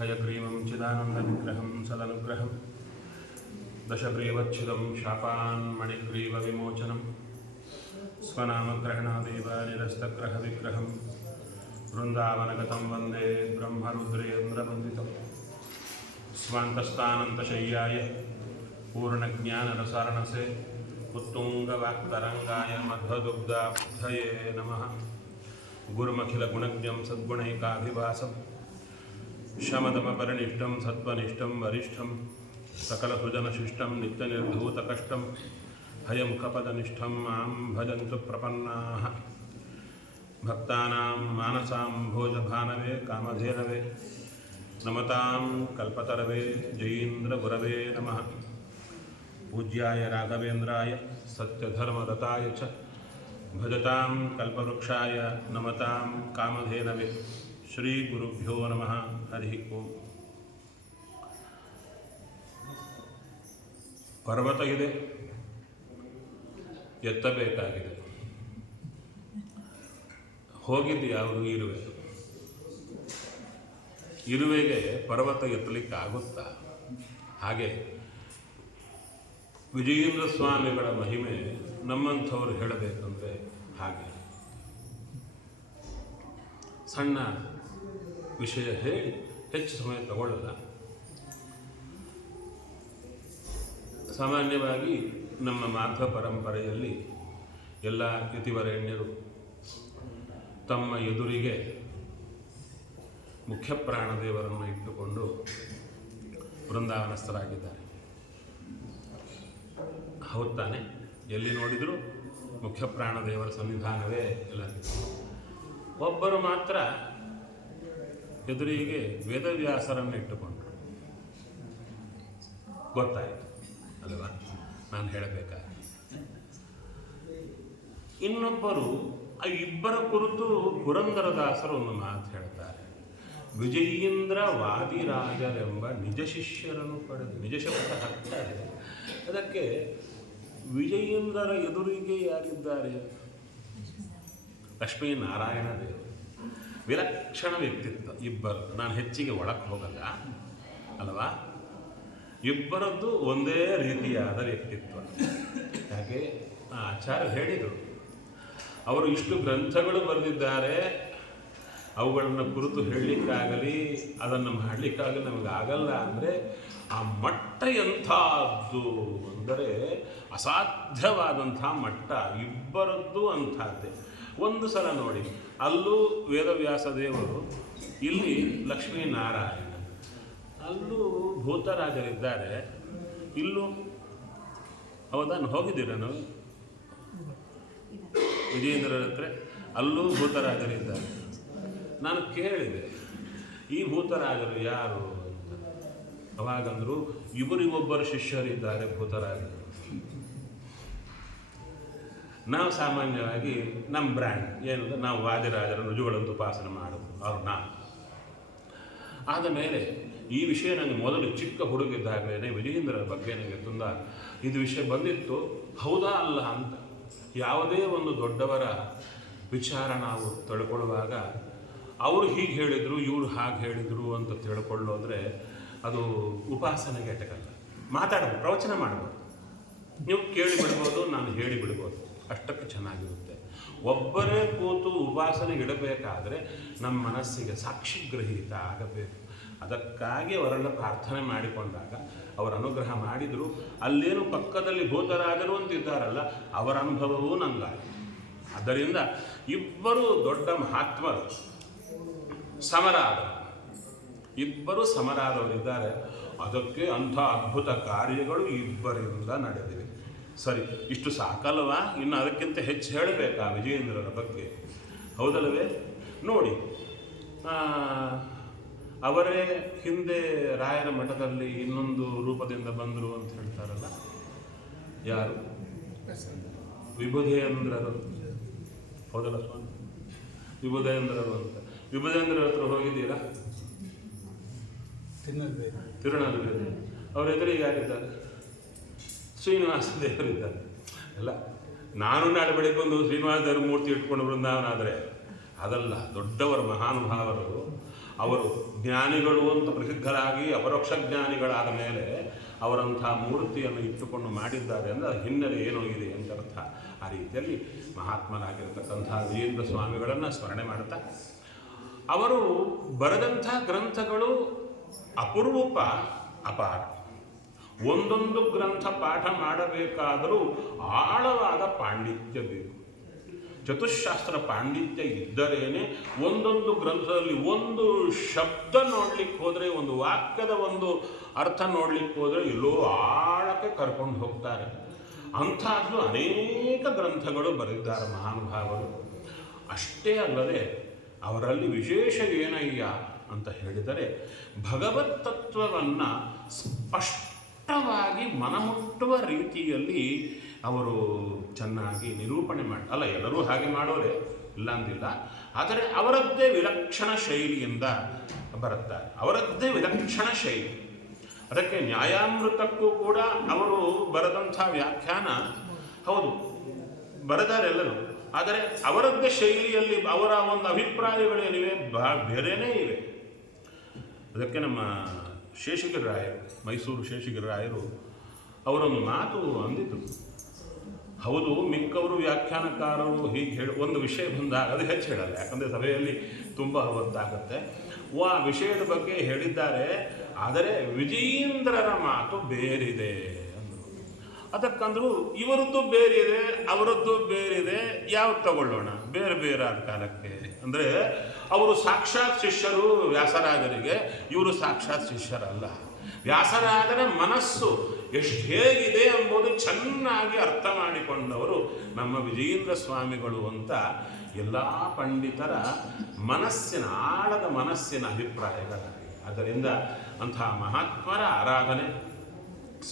हयग्रीवं चिदानन्दविग्रहं सदनुग्रहं। दशग्रीवच्छिदं शापान्मणिग्रीवविमोचनं स्वनामग्रहणादेव निरस्तग्रहविग्रहं वृन्दावनगतं वंदे ब्रह्मरुद्रेन्द्रवन्दितं स्वान्तस्थानन्तशय्याय पूर्णज्ञानरसारणसे उत्तुङ्गवाक्तरङ्गाय मध्वदुग्धाब्धये नमः। गुरुमखिलगुणज्ञं सद्गुणैकाभिभासं शमदमपरिनिष्टं सत्त्वनिष्ठं वरिष्ठं, सकलसुजनशिष्टं नित्यनिर्धूतकष्टं हयमुखपदनिष्ठं माँ भजन्तु प्रपन्नाः। भक्तानां मानसां भोजभानवे, कामधेनवे, नमतां कल्पतरवे, जयीन्द्रगुरवे नमः। पूज्याय राघवेन्द्राय सत्यधर्मरताय च। भजतां कल्पवृक्षाय, नमतां कामधेनवे। ಶ್ರೀ ಗುರುಭ್ಯೋ ನಮಃ. ಹರಿ ಓಂ. ಪರ್ವತ ಇದೆ ಎತ್ತಬೇಕಾಗಿದೆ. ಹೋಗಿದ್ದು ಯಾವುದು? ಇರುವೆ. ಇರುವೆಗೆ ಪರ್ವತ ಎತ್ತಲಿಕ್ಕೆ ಆಗುತ್ತಾ ಹಾಗೆ ವಿಜಯೇಂದ್ರ ಸ್ವಾಮಿಗಳ ಮಹಿಮೆ ನಮ್ಮಂಥವ್ರು ಹೇಳಬೇಕಂದ್ರೆ ಹಾಗೆ. ಸಣ್ಣ ವಿಷಯ ಹೇಳಿ ಹೆಚ್ಚು ಸಮಯ ತಗೊಳ್ಳಲ್ಲ ಸಾಮಾನ್ಯವಾಗಿ ನಮ್ಮ ಮಾಧ್ವ ಪರಂಪರೆಯಲ್ಲಿ ಎಲ್ಲ ಯತಿವರೆಣ್ಯರು ತಮ್ಮ ಎದುರಿಗೆ ಮುಖ್ಯ ಪ್ರಾಣದೇವರನ್ನು ಇಟ್ಟುಕೊಂಡು ವೃಂದಾವನಸ್ಥರಾಗಿದ್ದಾರೆ. ಹೌದು ತಾನೆ ಎಲ್ಲಿ ನೋಡಿದರೂ ಮುಖ್ಯ ಪ್ರಾಣದೇವರ ಸನ್ನಿಧಾನವೇ ಎಲ್ಲ ಒಬ್ಬರು ಮಾತ್ರ ಎದುರಿಗೆ ವೇದವ್ಯಾಸರನ್ನು ಇಟ್ಟುಕೊಂಡರು ಗೊತ್ತಾಯಿತು, ಅಲ್ವಾ? ನಾನು ಹೇಳಬೇಕಾಗಿ ಇನ್ನೊಬ್ಬರು, ಆ ಇಬ್ಬರ ಕುರಿತು ಪುರಂದರದಾಸರು ಒಂದು ಮಾತು ಹೇಳ್ತಾರೆ. ವಿಜಯೀಂದ್ರ ವಾದಿರಾಜರೆಂಬ ನಿಜ ಶಿಷ್ಯರನ್ನು ಪಡೆದು, ನಿಜ ಶಬ್ದ ಹಾಕ್ತಾರೆ ಅದಕ್ಕೆ ವಿಜಯೀಂದ್ರರ ಎದುರಿಗೆ ಯಾರಿದ್ದಾರೆ? ಲಕ್ಷ್ಮೀನಾರಾಯಣ ದೇವರು. ವಿಲಕ್ಷಣ ವ್ಯಕ್ತಿತ್ವ, ಇಬ್ಬರು. ನಾನು ಹೆಚ್ಚಿಗೆ ಒಳಕ್ಕೆ ಹೋಗಲ್ಲ, ಅಲ್ವಾ? ಇಬ್ಬರದ್ದು ಒಂದೇ ರೀತಿಯಾದ ವ್ಯಕ್ತಿತ್ವ. ಹಾಗೆ ಆಚಾರ್ಯ ಹೇಳಿದರು, ಅವರು ಇಷ್ಟು ಗ್ರಂಥಗಳು ಬರೆದಿದ್ದಾರೆ, ಅವುಗಳನ್ನು ಕುರಿತು ಹೇಳಲಿಕ್ಕಾಗಲಿ, ಅದನ್ನು ಮಾಡಲಿಕ್ಕಾಗಲಿ ನಮಗೆ ಆಗಲ್ಲ ಅಂದರೆ ಆ ಮಟ್ಟ ಎಂಥದ್ದು ಅಂದರೆ ಅಸಾಧ್ಯವಾದಂಥ ಮಟ್ಟ, ಇಬ್ಬರದ್ದು ಅಂಥದ್ದೇ. ಒಂದು ಸಲ ನೋಡಿ ಅಲ್ಲೂ ವೇದವ್ಯಾಸ ದೇವರು ಇಲ್ಲಿ ಲಕ್ಷ್ಮೀನಾರಾಯಣ ಅಲ್ಲೂ ಭೂತರಾಜರಿದ್ದಾರೆ ಇಲ್ಲೂ ಹೌದಾ ಹೋಗಿದ್ದೀರ ನಾವು? ವಿಜಯೇಂದ್ರ ಹತ್ರ? ಅಲ್ಲೂ ಭೂತರಾಜರಿದ್ದಾರೆ ನಾನು ಕೇಳಿದೆ, ಈ ಭೂತರಾಜರು ಯಾರು ಅವಾಗಂದ್ರು, ಇವರಿಗೊಬ್ಬರು ಶಿಷ್ಯರಿದ್ದಾರೆ ಭೂತರಾಜರು ನಾವು ಸಾಮಾನ್ಯವಾಗಿ ನಮ್ಮ ಬ್ರ್ಯಾಂಡ್ ಏನಂದ್ರೆ ನಾವು ವಾದಿರಾಜರ ನುಜುಗಳನ್ನು ಉಪಾಸನೆ ಮಾಡೋದು ಅವ್ರು ನಾವು ಆದ ಮೇಲೆ ಈ ವಿಷಯ ನನಗೆ ಮೊದಲು ಚಿಕ್ಕ ಹುಡುಗಿದ್ದಾಗಲೇ ವಿಜಯೇಂದ್ರರ ಬಗ್ಗೆ ನನಗೆ ತುಂಬ ಇದು ವಿಷಯ ಬಂದಿತ್ತು. ಹೌದಾ ಅಲ್ಲ ಅಂತ ಯಾವುದೇ ಒಂದು ದೊಡ್ಡವರ ವಿಚಾರ ನಾವು ತಿಳ್ಕೊಳ್ಳುವಾಗ ಅವರು ಹೀಗೆ ಹೇಳಿದರು, ಇವರು ಹಾಗೆ ಹೇಳಿದರು ಅಂತ ತಿಳ್ಕೊಳ್ಳೋದ್ರೆ ಅದು ಉಪಾಸನೆಗೆ ಅಟಕಲ್ಲ ಮಾತಾಡ್ಬೋದು, ಪ್ರವಚನ ಮಾಡ್ಬೋದು. ನೀವು ಕೇಳಿ ಬಿಡ್ಬೋದು, ನಾನು ಹೇಳಿ ಬಿಡ್ಬೋದು. ಅಷ್ಟಕ್ಕೆ ಚೆನ್ನಾಗಿರುತ್ತೆ. ಒಬ್ಬರೇ ಕೂತು ಉಪಾಸನೆ ಇಡಬೇಕಾದ್ರೆ ನಮ್ಮ ಮನಸ್ಸಿಗೆ ಸಾಕ್ಷಿ ಗ್ರಹೀತ ಆಗಬೇಕು. ಅದಕ್ಕಾಗಿ ಅವರನ್ನು ಪ್ರಾರ್ಥನೆ ಮಾಡಿಕೊಂಡಾಗ ಅವರ ಅನುಗ್ರಹ ಮಾಡಿದರು. ಅಲ್ಲೇನು ಪಕ್ಕದಲ್ಲಿ ಭೂತರಾದರು ಅಂತಿದ್ದಾರಲ್ಲ, ಅವರ ಅನುಭವವೂ ನಂಗಾಯಿತು ಅದರಿಂದ ಇಬ್ಬರು ದೊಡ್ಡ ಮಹಾತ್ಮರು, ಸಮರಾದರು. ಇಬ್ಬರು ಸಮರಾದವರಿದ್ದಾರೆ. ಅದಕ್ಕೆ ಅಂಥ ಅದ್ಭುತ ಕಾರ್ಯಗಳು ಇಬ್ಬರಿಂದ ನಡೆದಿವೆ. ಸರಿ ಇಷ್ಟು ಸಾಕಲ್ವ ಇನ್ನು ಅದಕ್ಕಿಂತ ಹೆಚ್ಚು ಹೇಳಬೇಕಾ ವಿಜಯೇಂದ್ರರ ಬಗ್ಗೆ? ಹೌದಲ್ಲವೇ? ನೋಡಿ ಅವರೇ ಹಿಂದೆ ರಾಯರ ಮಠದಲ್ಲಿ ಇನ್ನೊಂದು ರೂಪದಿಂದ ಬಂದರು ಅಂತ ಹೇಳ್ತಾರಲ್ಲ? ಯಾರು? ವಿಭುಧೇಂದ್ರರು ಹೌದಲ್ಲ ಸ್ವಾಮಿ? ವಿಭುಧೇಂದ್ರರು ಅಂತ. ವಿಭುಧೇಂದ್ರರ ಹತ್ರ ಹೋಗಿದ್ದೀರಾ? ಅವರ ಅವ್ರ ಎದುರಿಗೆ ಯಾರಿದ್ದಾರೆ ಶ್ರೀನಿವಾಸ ದೇವರಿದ್ದಾರೆ. ಅಲ್ಲ ನಾನು ನಾಳೆ ಬೆಳಿಗ್ಗೆ ಒಂದು ಶ್ರೀನಿವಾಸ ದೇವರ ಮೂರ್ತಿ ಇಟ್ಕೊಂಡು ಬೃಂದಾವನಾದರೆ ಅದಲ್ಲ, ದೊಡ್ಡವರ, ಮಹಾನುಭಾವರು, ಅವರು ಜ್ಞಾನಿಗಳು ಅಂತ ಪ್ರಸಿದ್ಧರಾಗಿ ಅಪರೋಕ್ಷ ಜ್ಞಾನಿಗಳಾದ ಮೇಲೆ ಅವರಂಥ ಮೂರ್ತಿಯನ್ನು ಇಟ್ಟುಕೊಂಡು ಮಾಡಿದ್ದಾರೆ ಅಂದರೆ ಹಿನ್ನೆಲೆ ಏನೋ ಇದೆ ಅಂತ ಅರ್ಥ. ಆ ರೀತಿಯಲ್ಲಿ ಮಹಾತ್ಮರಾಗಿರ್ತಕ್ಕಂಥ ವೀರೇಂದ್ರ ಸ್ವಾಮಿಗಳನ್ನು ಸ್ಮರಣೆ ಮಾಡ್ತಾ, ಅವರು ಬರೆದಂಥ ಗ್ರಂಥಗಳು ಅಪರೂಪ, ಅಪಾರ. ಒಂದೊಂದು ಗ್ರಂಥ ಪಾಠ ಮಾಡಬೇಕಾದರೂ ಆಳವಾದ ಪಾಂಡಿತ್ಯ ಬೇಕು. ಚತುಶಾಸ್ತ್ರ ಪಾಂಡಿತ್ಯ ಇದ್ದರೇನೆ ಒಂದೊಂದು ಗ್ರಂಥದಲ್ಲಿ ಒಂದು ಶಬ್ದ ನೋಡ್ಲಿಕ್ಕೆ ಹೋದರೆ, ಒಂದು ವಾಕ್ಯದ ಒಂದು ಅರ್ಥ ನೋಡ್ಲಿಕ್ಕೆ ಹೋದರೆ ಎಲ್ಲೋ ಆಳಕ್ಕೆ ಕರ್ಕೊಂಡು ಹೋಗ್ತಾರೆ. ಅಂಥದ್ದು ಅನೇಕ ಗ್ರಂಥಗಳು ಬರೆದಿದ್ದಾರೆ ಮಹಾನುಭಾವರು. ಅಷ್ಟೇ ಅಲ್ಲದೆ ಅವರಲ್ಲಿ ವಿಶೇಷ ಏನಯ್ಯ ಅಂತ ಹೇಳಿದರೆ, ಭಗವತ್ ತತ್ವವನ್ನು ಸ್ಪಷ್ಟವಾಗಿ ಮನಮುಟ್ಟುವ ರೀತಿಯಲ್ಲಿ ಅವರು ಚೆನ್ನಾಗಿ ನಿರೂಪಣೆ ಮಾಡಿ ಅಲ್ಲ, ಎಲ್ಲರೂ ಹಾಗೆ ಮಾಡೋರೆ, ಇಲ್ಲ ಅಂದಿಲ್ಲ. ಆದರೆ ಅವರದ್ದೇ ವಿಲಕ್ಷಣ ಶೈಲಿಯಿಂದ ಬರುತ್ತಾರೆ. ಅವರದ್ದೇ ವಿಲಕ್ಷಣ ಶೈಲಿ. ಅದಕ್ಕೆ ನ್ಯಾಯಾಮೃತಕ್ಕೂ ಕೂಡ ಅವರು ಬರೆದಂಥ ವ್ಯಾಖ್ಯಾನ ಹೌದು, ಬರೆದಾರೆಲ್ಲರೂ. ಆದರೆ ಅವರದ್ದೇ ಶೈಲಿಯಲ್ಲಿ ಅವರ ಒಂದು ಅಭಿಪ್ರಾಯಗಳೇನಿವೆ? ಬಹಳ ಬೇರೆಯೇ ಇವೆ. ಅದಕ್ಕೆ ನಮ್ಮ ಶೇಷಗಿರಿ ರಾಯರು ಮೈಸೂರು ಶೇಷಗಿರಿರಾಯರು, ಅವರೊಂದು ಮಾತು ಅಂದಿದ್ರು ಹೌದು, ಮಿಕ್ಕವರು ವ್ಯಾಖ್ಯಾನಕಾರರು ಹೀಗೆ ಹೇಳಿ, ಒಂದು ವಿಷಯ ಬಂದಾಗ ಅದು ಹೆಚ್ಚು ಹೇಳಲ್ಲ, ಯಾಕಂದರೆ ಸಭೆಯಲ್ಲಿ ತುಂಬ ಹೊತ್ತಾಗುತ್ತೆ ಆ ವಿಷಯದ ಬಗ್ಗೆ ಹೇಳಿದ್ದಾರೆ, ಆದರೆ ವಿಜಯೇಂದ್ರರ ಮಾತು ಬೇರಿದೆ ಅಂದರು. ಅದಕ್ಕಂದ್ರು, ಇವರದ್ದು ಬೇರಿದೆ, ಅವರದ್ದು ಬೇರಿದೆ, ಯಾವ್ದು ತಗೊಳ್ಳೋಣ? ಬೇರೆ ಬೇರೆ ಆದ ಕಾಲಕ್ಕೆ. ಅಂದರೆ ಅವರು ಸಾಕ್ಷಾತ್ ಶಿಷ್ಯರು ವ್ಯಾಸರಾಜರಿಗೆ. ಇವರು ಸಾಕ್ಷಾತ್ ಶಿಷ್ಯರಲ್ಲ. ವ್ಯಾಸರಾಜರ ಮನಸ್ಸು ಎಷ್ಟು ಹೇಗಿದೆ ಎಂಬುದು ಚೆನ್ನಾಗಿ ಅರ್ಥ ಮಾಡಿಕೊಂಡವರು ನಮ್ಮ ವಿಜಯೇಂದ್ರ ಸ್ವಾಮಿಗಳು ಅಂತ ಎಲ್ಲ ಪಂಡಿತರ ಮನಸ್ಸಿನ, ಆಳದ ಮನಸ್ಸಿನ ಅಭಿಪ್ರಾಯಗಳಾಗಿವೆ ಅದರಿಂದ ಅಂತಹ ಮಹಾತ್ಮರ ಆರಾಧನೆ.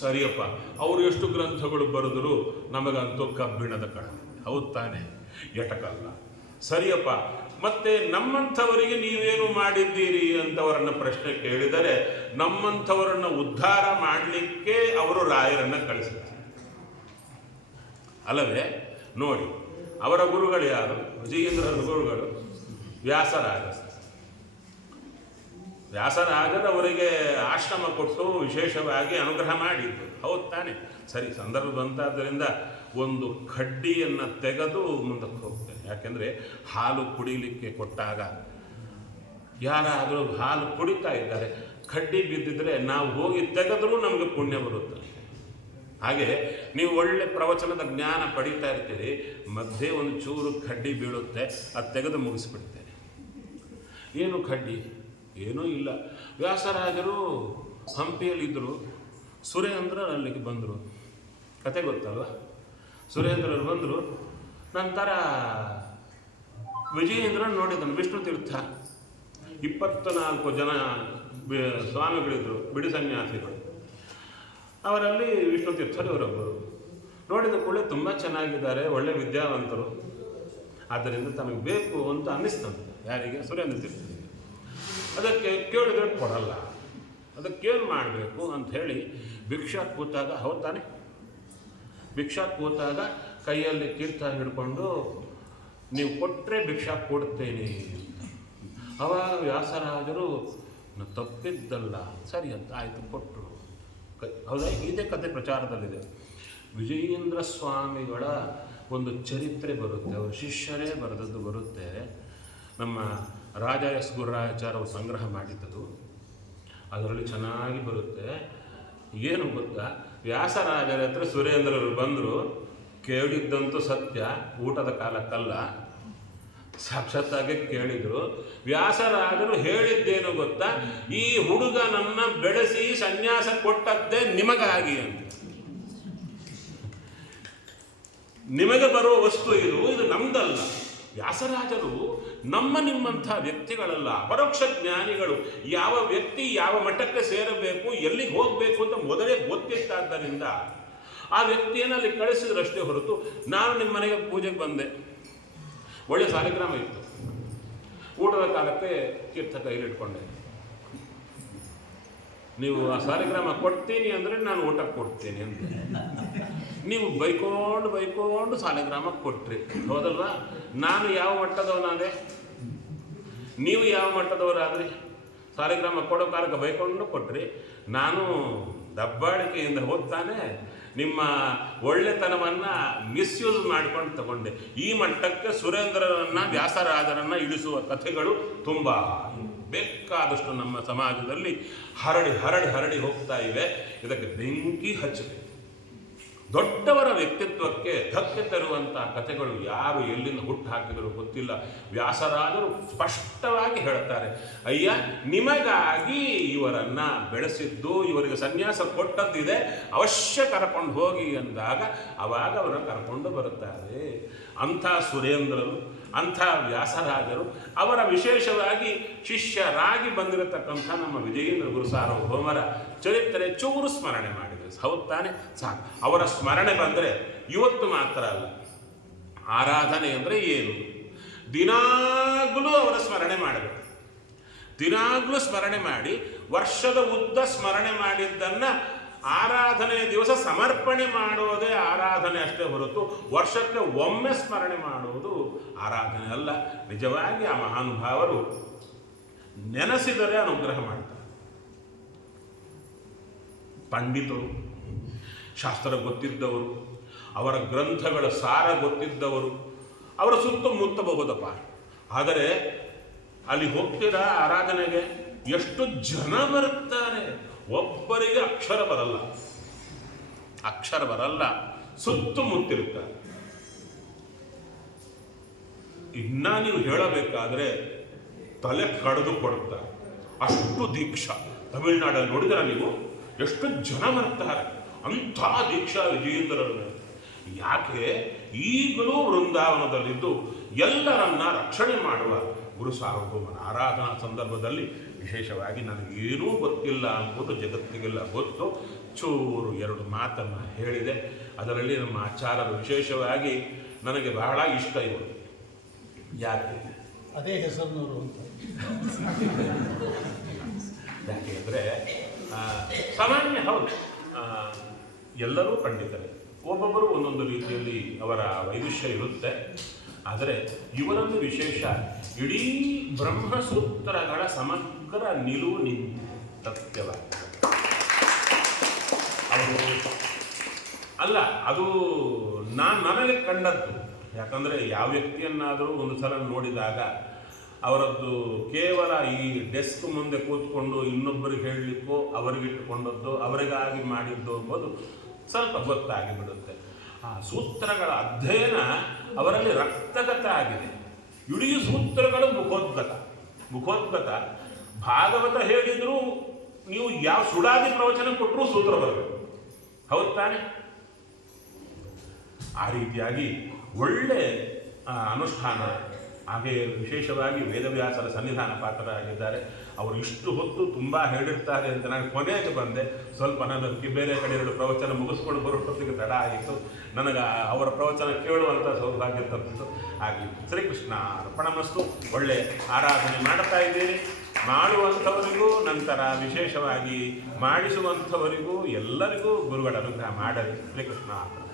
ಸರಿಯಪ್ಪ, ಅವರು ಎಷ್ಟು ಗ್ರಂಥಗಳು ಬರೆದರು ನಮಗಂತೂ ಕಬ್ಬಿಣದ ಕಣ ಹೌದು ತಾನೆ? ಎಟಕಲ್ಲ. ಸರಿಯಪ್ಪ ಮತ್ತೆ ನಮ್ಮಂಥವರಿಗೆ ನೀವೇನು ಮಾಡಿದ್ದೀರಿ ಅಂತವರನ್ನ ಪ್ರಶ್ನೆ ಕೇಳಿದರೆ ನಮ್ಮಂಥವರನ್ನ ಉದ್ಧಾರ ಮಾಡಲಿಕ್ಕೆ ಅವರು ರಾಯರನ್ನ ಕಳಿಸಿದ್ದಾರೆ. ಅಲ್ಲವೇ? ನೋಡಿ, ಅವರ ಗುರುಗಳು ಯಾರು? ವಿಜಯೇಂದ್ರ ಗುರುಗಳು ವ್ಯಾಸರಾಗ ವ್ಯಾಸರಾಗದವರಿಗೆ ಆಶ್ರಮ ಕೊಟ್ಟು ವಿಶೇಷವಾಗಿ ಅನುಗ್ರಹ ಮಾಡಿದ್ದು. ಹೌದು ತಾನೆ. ಸರಿ, ಸಂದರ್ಭ ಬಂತಾದ್ದರಿಂದ ಒಂದು ಕಡ್ಡಿಯನ್ನು ತೆಗೆದು ಮುಂದಕ್ಕೆ ಹೋಗ್ತೇನೆ. ಯಾಕೆಂದರೆ ಹಾಲು ಕುಡಿಲಿಕ್ಕೆ ಕೊಟ್ಟಾಗ ಯಾರಾದರೂ ಹಾಲು ಕುಡಿತಾ ಇದ್ದಾರೆ, ಕಡ್ಡಿ ಬಿದ್ದಿದ್ರೆ ನಾವು ಹೋಗಿ ತೆಗೆದರೂ ನಮಗೆ ಪುಣ್ಯ ಬರುತ್ತೆ. ಹಾಗೆ ನೀವು ಒಳ್ಳೆ ಪ್ರವಚನದ ಜ್ಞಾನ ಪಡೀತಾ ಇರ್ತೀರಿ, ಮಧ್ಯೆ ಒಂದು ಚೂರು ಕಡ್ಡಿ ಬೀಳುತ್ತೆ, ಅದು ತೆಗೆದು ಮುಗಿಸ್ಬಿಡ್ತೇನೆ. ಏನು ಕಡ್ಡಿ? ಏನೂ ಇಲ್ಲ. ವ್ಯಾಸರಾಜರು ಹಂಪಿಯಲ್ಲಿದ್ದರು. ಸುರೇಂದ್ರ ಅಲ್ಲಿಗೆ ಬಂದರು. ಕತೆ ಗೊತ್ತಲ್ವ? ಸುರೇಂದ್ರರು ಬಂದರು. ನಂತರ ವಿಜಯೇಂದ್ರ ನೋಡಿದನು, ವಿಷ್ಣು ತೀರ್ಥ. ಇಪ್ಪತ್ನಾಲ್ಕು ಜನ ಸ್ವಾಮಿಗಳಿದ್ರು, ಬಿಡಿ ಸನ್ಯಾಸಿಗಳು. ಅವರಲ್ಲಿ ವಿಷ್ಣು ತೀರ್ಥರು ನೋಡಿದ ಕೂಡಲೇ ತುಂಬ ಚೆನ್ನಾಗಿದ್ದಾರೆ, ಒಳ್ಳೆ ವಿದ್ಯಾವಂತರು. ಆದ್ದರಿಂದ ತಮಗೆ ಬೇಕು ಅಂತ ಅನ್ನಿಸ್ತಂತೆ. ಯಾರಿಗೆ? ಸುರೇಂದ್ರ ತೀರ್ಥರಿಗೆ ಅದಕ್ಕೆ ಕೇಳಿದ್ರೆ ಕೊಡಲ್ಲ. ಅದಕ್ಕೇನು ಮಾಡಬೇಕು ಅಂತ ಹೇಳಿ ಭಿಕ್ಷಾ ಕೂತಾಗ ಹೌದಾನೆ ಭಿಕ್ಷಾ ಕೂತಾಗ ಕೈಯಲ್ಲಿ ತೀರ್ಥ ಹಿಡ್ಕೊಂಡು ನೀವು ಕೊಟ್ಟರೆ ಭಿಕ್ಷಾ ಕೊಡ್ತೇನೆ. ಅವಾಗ ವ್ಯಾಸರಾಜರು, "ನ- ತಪ್ಪಿದ್ದಲ್ಲ, ಸರಿ ಅಂತ ಆಯಿತು ಕೊಟ್ಟರು ಹೌದಾ? ಇದೇ ಕತೆ ಪ್ರಚಾರದಲ್ಲಿದೆ. ವಿಜಯೇಂದ್ರ ಸ್ವಾಮಿಗಳ ಒಂದು ಚರಿತ್ರೆ ಬರುತ್ತೆ, ಅವರ ಶಿಷ್ಯರೇ ಬರೆದದ್ದು ಬರುತ್ತೆ. ನಮ್ಮ ರಾಜ ಎಸ್. ಗುರುರಾಚಾರ ಅವರು ಸಂಗ್ರಹ ಮಾಡಿದ್ದದು. ಅದರಲ್ಲಿ ಚೆನ್ನಾಗಿ ಬರುತ್ತೆ. ಏನು ಗೊತ್ತಾ? ವ್ಯಾಸರಾಜರ ಹತ್ರ ಸುರೇಂದ್ರರು ಬಂದರು. ಕೇಳಿದ್ದಂತೂ ಸತ್ಯ, ಊಟದ ಕಾಲಕ್ಕಲ್ಲ. ಸಾಕ್ಷತ್ತಾಗಿ ಕೇಳಿದ್ರು. ವ್ಯಾಸರಾಜರು ಹೇಳಿದ್ದೇನು ಗೊತ್ತಾ? ಈ ಹುಡುಗ ನನ್ನ ಬೆಳೆಸಿ ಸನ್ಯಾಸ ಕೊಟ್ಟದ್ದೇ ನಿಮಗಾಗಿ ಅಂತ. ನಿಮಗೆ ಬರುವ ವಸ್ತು ಇದು ಇದು ನಮ್ದಲ್ಲ. ವ್ಯಾಸರಾಜರು ನಮ್ಮ ನಿಮ್ಮಂಥ ವ್ಯಕ್ತಿಗಳಲ್ಲ. ಪರೋಕ್ಷ ಜ್ಞಾನಿಗಳು. ಯಾವ ವ್ಯಕ್ತಿ ಯಾವ ಮಟ್ಟಕ್ಕೆ ಸೇರಬೇಕು, ಎಲ್ಲಿಗೆ ಹೋಗಬೇಕು ಅಂತ ಮೊದಲೇ ಗೊತ್ತಿತ್ತಾದ್ದರಿಂದ ಆ ವ್ಯಕ್ತಿಯನ್ನು ಅಲ್ಲಿ ಕಳಿಸಿದ್ರಷ್ಟೇ ಹೊರತು ನಾನು ನಿಮ್ಮ ಮನೆಗೆ ಪೂಜೆಗೆ ಬಂದೆ. ಒಳ್ಳೆ ಸಾಲಿಗ್ರಾಮ ಇತ್ತು. ಊಟದ ಕಾಲಕ್ಕೆ ತೀರ್ಥ ಕೈಲಿಟ್ಕೊಂಡೆ ನೀವು ಆ ಸಾಲಿಗ್ರಾಮ ಕೊಡ್ತೀನಿ ಅಂದರೆ ನಾನು ಊಟ ಕೊಡ್ತೀನಿ ಅಂತ. ನೀವು ಬೈಕೊಂಡು ಬೈಕೊಂಡು ಸಾಲಿಗ್ರಾಮ ಕೊಟ್ರಿ. ಹೌದಲ್ವಾ? ನಾನು ಯಾವ ಮಟ್ಟದವನಾದೆ? ನೀವು ಯಾವ ಮಟ್ಟದವರಾದ್ರಿ? ಸಾಲಿಗ್ರಾಮ ಕೊಡೋ ಕಾಲಕ್ಕೆ ಬೈಕೊಂಡು ಕೊಟ್ರಿ. ನಾನು ದಬ್ಬಾಳಿಕೆಯಿಂದ ಹೋಗ್ತಾನೆ. ನಿಮ್ಮ ಒಳ್ಳೆತನವನ್ನು ಮಿಸ್ಯೂಸ್ ಮಾಡ್ಕೊಂಡು ತಗೊಂಡೆ. ಈ ಮಟ್ಟಕ್ಕೆ ಸುರೇಂದ್ರರನ್ನ ವ್ಯಾಸರಾಜರನ್ನ ಇಳಿಸುವ ಕಥೆಗಳು ತುಂಬ ಬೇಕಾದಷ್ಟು ನಮ್ಮ ಸಮಾಜದಲ್ಲಿ ಹರಡಿ ಹರಡಿ ಹರಡಿ ಹೋಗ್ತಾ ಇವೆ. ಇದಕ್ಕೆ ಬೆಂಕಿ ಹಚ್ಚಬೇಕು. ದೊಡ್ಡವರ ವ್ಯಕ್ತಿತ್ವಕ್ಕೆ ಧಕ್ಕೆ ತರುವಂಥ ಕಥೆಗಳು ಯಾರು ಎಲ್ಲಿಂದ ಹುಟ್ಟು ಹಾಕಿದರೂ ಗೊತ್ತಿಲ್ಲ. ವ್ಯಾಸರಾದರೂ ಸ್ಪಷ್ಟವಾಗಿ ಹೇಳ್ತಾರೆ, ಅಯ್ಯ, ನಿಮಗಾಗಿ ಇವರನ್ನ ಬೆಳೆಸಿದ್ದು, ಇವರಿಗೆ ಸನ್ಯಾಸ ಕೊಟ್ಟದ್ದಿದೆ. ಅವಶ್ಯ ಕರ್ಕೊಂಡು ಹೋಗಿ ಅಂದಾಗ ಅವಾಗ ಅವರನ್ನು ಕರ್ಕೊಂಡು ಬರುತ್ತಾರೆ. ಅಂಥ ಸುರೇಂದ್ರರು ಅಂಥ ವ್ಯಾಸರಾಜರು ಅವರ ವಿಶೇಷವಾಗಿ ಶಿಷ್ಯರಾಗಿ ಬಂದಿರತಕ್ಕಂಥ ನಮ್ಮ ವಿಜಯೇಂದ್ರ ಗುರು ಸಾರ್ವಭೌಮರ ಚರಿತ್ರೆ ಚೂರು ಸ್ಮರಣೆ ಮಾಡಿದರು. ಹೌದು ತಾನೆ ಸಾಕು. ಅವರ ಸ್ಮರಣೆ ಬಂದರೆ ಇವತ್ತು ಮಾತ್ರ ಅಲ್ಲ, ಆರಾಧನೆ ಅಂದರೆ ಏನು? ದಿನಾಗಲೂ ಅವರ ಸ್ಮರಣೆ ಮಾಡಬೇಕು. ದಿನಾಗಲೂ ಸ್ಮರಣೆ ಮಾಡಿ, ವರ್ಷದ ಉದ್ದ ಸ್ಮರಣೆ ಮಾಡಿದ್ದನ್ನು ಆರಾಧನೆಯ ದಿವಸ ಸಮರ್ಪಣೆ ಮಾಡೋದೇ ಆರಾಧನೆ ಅಷ್ಟೇ ಹೊರತು ವರ್ಷಕ್ಕೆ ಒಮ್ಮೆ ಸ್ಮರಣೆ ಮಾಡುವುದು ಆರಾಧನೆ ಅಲ್ಲ. ನಿಜವಾಗಿ ಆ ಮಹಾನುಭಾವರು ನೆನೆಸಿದರೆ ಅನುಗ್ರಹ ಮಾಡ್ತಾರೆ. ಪಂಡಿತರು, ಶಾಸ್ತ್ರ ಗೊತ್ತಿದ್ದವರು, ಅವರ ಗ್ರಂಥಗಳ ಸಾರ ಗೊತ್ತಿದ್ದವರು, ಅವರ ಸುತ್ತ ಮುತ್ತಬಹುದಪ್ಪ. ಆದರೆ ಅಲ್ಲಿ ಹೋಗ್ತೀರಾ ಆರಾಧನೆಗೆ? ಎಷ್ಟು ಜನ ಬರುತ್ತಾರೆ? ಒಬ್ಬರಿಗೆ ಅಕ್ಷರ ಬರಲ್ಲ. ಅಕ್ಷರ ಬರಲ್ಲ ಸುತ್ತಮುತ್ತಿರುತ್ತಾರೆ ಇನ್ನ ನೀವು ಹೇಳಬೇಕಾದ್ರೆ ತಲೆ ಕಡಿದು ಕೊಡುತ್ತಾರೆ ಅಷ್ಟು ದೀಕ್ಷ. ತಮಿಳುನಾಡಲ್ಲಿ ನೋಡಿದ್ರೆ ನೀವು? ಎಷ್ಟು ಜನ ಬರ್ತಾರೆ. ಅಂಥ ದೀಕ್ಷಾ ವಿಜಯೇಂದ್ರರನ್ನು. ಯಾಕೆ? ಈಗಲೂ ವೃಂದಾವನದಲ್ಲಿದ್ದು ಎಲ್ಲರನ್ನ ರಕ್ಷಣೆ ಮಾಡುವ ಗುರು ಸಾರ್ವಭೌಮನ ಆರಾಧನಾ ಸಂದರ್ಭದಲ್ಲಿ ವಿಶೇಷವಾಗಿ ನನಗೇನೂ ಗೊತ್ತಿಲ್ಲ ಅನ್ಬೋದು ಜಗತ್ತಿಗೆಲ್ಲ ಗೊತ್ತು. ಚೂರು ಎರಡು ಮಾತನ್ನು ಹೇಳಿದೆ. ಅದರಲ್ಲಿ ನಮ್ಮ ಆಚಾರರು ವಿಶೇಷವಾಗಿ ನನಗೆ ಬಹಳ ಇಷ್ಟ ಇವರು. ಯಾಕೆ ಅದೇ ಹೆಸರಿನವರು ಅಂತ. ಯಾಕೆ ಅಂದರೆ ಸಾಮಾನ್ಯ ಹೌದು. ಎಲ್ಲರೂ ಪಂಡಿತರೇ. ಒಬ್ಬೊಬ್ಬರು ಒಂದೊಂದು ರೀತಿಯಲ್ಲಿ ಅವರ ವೈದುಷ್ಯ ಇರುತ್ತೆ. ಆದರೆ ಇವರನ್ನು ವಿಶೇಷ ಇಡೀ ಬ್ರಹ್ಮಸೂತ್ರಗಳ ಸಮಗ್ರ ನಿಲುವು ನಿಂತು ಸತ್ಯವಾಗಿ ಅಲ್ಲ, ಅದು ನಾನು ನನಗೆ ಕಂಡದ್ದು. ಯಾಕಂದರೆ ಯಾವ ವ್ಯಕ್ತಿಯನ್ನಾದರೂ ಒಂದು ಸಲ ನೋಡಿದಾಗ ಅವರದ್ದು ಕೇವಲ ಈ ಡೆಸ್ಕ್ ಮುಂದೆ ಕೂತ್ಕೊಂಡು ಇನ್ನೊಬ್ಬರಿಗೆ ಹೇಳಲಿಕ್ಕೋ ಅವರಿಗಿಟ್ಟುಕೊಂಡದ್ದು ಅವರಿಗಾಗಿ ಮಾಡಿದ್ದು ಎಂಬುದು ಸ್ವಲ್ಪ ಗೊತ್ತಾಗಿ ಬಿಡುತ್ತೆ ಆ ಸೂತ್ರಗಳ ಅಧ್ಯಯನ ಅವರಲ್ಲಿ ರಕ್ತಗತ ಆಗಿದೆ. ಇಡೀ ಸೂತ್ರಗಳು ಮುಖೋದ್ಗತ. ಮುಖೋದ್ಗತ. ಭಾಗವತ ಹೇಳಿದ್ರು ನೀವು ಯಾವ ಸುಡಾದಿ ಪ್ರವಚನ ಕೊಟ್ಟರೂ ಸೂತ್ರ ಬರಬೇಕು. ಹೌದು ತಾನೆ? ಆ ರೀತಿಯಾಗಿ ಒಳ್ಳೆ ಅನುಷ್ಠಾನ, ಹಾಗೆ ವಿಶೇಷವಾಗಿ ವೇದವ್ಯಾಸರ ಸನ್ನಿಧಾನ ಪಾತ್ರರಾಗಿದ್ದಾರೆ. ಅವರು ಇಷ್ಟು ಹೊತ್ತು ತುಂಬ ಹೇಳಿರ್ತಾರೆ ಅಂತ ನಾನು ಕೊನೆಗೆ ಬಂದೆ. ಸ್ವಲ್ಪ ನಾನು ಬೇರೆ ಕಡೆ ಎರಡು ಪ್ರವಚನ ಮುಗಿಸ್ಕೊಂಡು ಬರೋಷ್ಟೊತ್ತಿಗೆ ತಡ ಆಯಿತು. ನನಗೆ ಅವರ ಪ್ರವಚನ ಕೇಳುವಂಥ ಸೌಭಾಗ್ಯ ತಪ್ಪಿತು. ಹಾಗೆ ಶ್ರೀಕೃಷ್ಣ ಅರ್ಪಣಮಸ್ತು ಒಳ್ಳೆ ಆರಾಧನೆ ಮಾಡ್ತಾ ಇದ್ದೀರಿ ಮಾಡುವಂಥವರಿಗೂ ನಂತರ ವಿಶೇಷವಾಗಿ ಮಾಡಿಸುವಂಥವರಿಗೂ ಎಲ್ಲರಿಗೂ ಗುರುಗಳ ಅನುಗ್ರಹ ಮಾಡಲಿ. ಶ್ರೀಕೃಷ್ಣ.